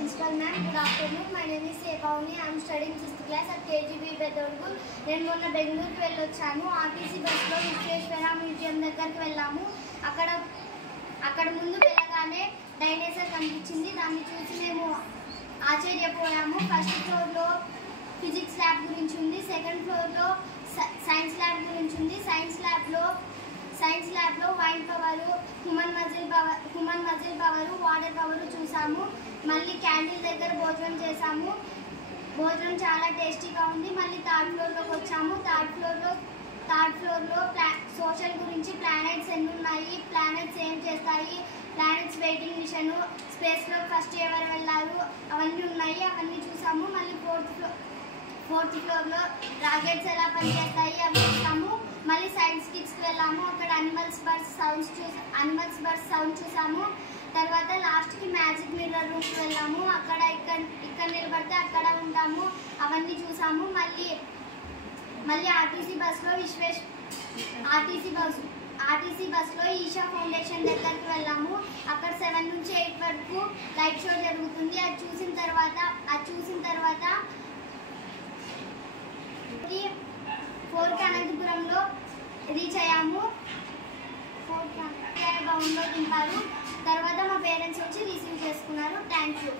principal ma'am. Good afternoon. My name is Pauni. I am studying 6th class at KGB Bedorgu. నేను మొన్న బెంగళూరుకి వెళ్ళొచ్చాను. RTC బస్సులో Visweswara museum దగ్గరికి వెళ్ళాము. అక్కడ ముందు వెళ్ళగానే డైనోసార్ కనిపించింది. దాన్ని చూసి మేము ఆశ్చర్యపోయాము. ఫస్ట్ ఫ్లోర్లో ఫిజిక్స్ ల్యాబ్ గురించి ఉంది. సెకండ్ ఫ్లోర్లో సైన్స్ ల్యాబ్ గురించి ఉంది. సైన్స్ ల్యాబ్లో wind power, human muscle power, water power చూసాము. మళ్ళీ క్యాంటీన్ దగ్గర భోజనం చేసాము. భోజనం చాలా టేస్టీగా ఉంది. మళ్ళీ థర్డ్ ఫ్లోర్లోకి వచ్చాము. థర్డ్ ఫ్లోర్లో సోషల్ గురించి ప్లానెట్స్ ఎన్ని ఉన్నాయి, ప్లానెట్స్ ఏం చేస్తాయి, ప్లానెట్స్ వెయిటింగ్ మిషన్, స్పేస్లో ఫస్ట్ ఎవరు వెళ్ళారు అవన్నీ ఉన్నాయి. అవన్నీ చూసాము. మళ్ళీ ఫోర్త్ ఫ్లోర్లో రాకెట్స్ ఎలా పనిచేస్తాయి అవి చూసాము. మళ్ళీ సైన్స్ కిట్స్కి వెళ్ళాము. అక్కడ అనిమల్స్ బర్డ్స్ సౌండ్ చూసాము. తర్వాత లాస్ట్కి మ్యాజిక్ మిర్రర్ రూమ్కి వెళ్ళాము. అక్కడ ఇక్కడ నిలబడితే అక్కడ ఉంటాము. అవన్నీ చూసాము. మళ్ళీ ఆర్టీసీ బస్లో ఈషా ఫౌండేషన్ దగ్గరికి వెళ్ళాము. అక్కడ 7 నుంచి 8 వరకు లైట్ షో జరుగుతుంది. అది చూసిన తర్వాత 4కి అనంతపురంలో రీచ్ అయ్యాము. 4కి గ్రౌండ్లో దింపారు. తర్వాత మా పేరెంట్స్ వచ్చి రిసీవ్ చేసుకున్నారు. Thank you.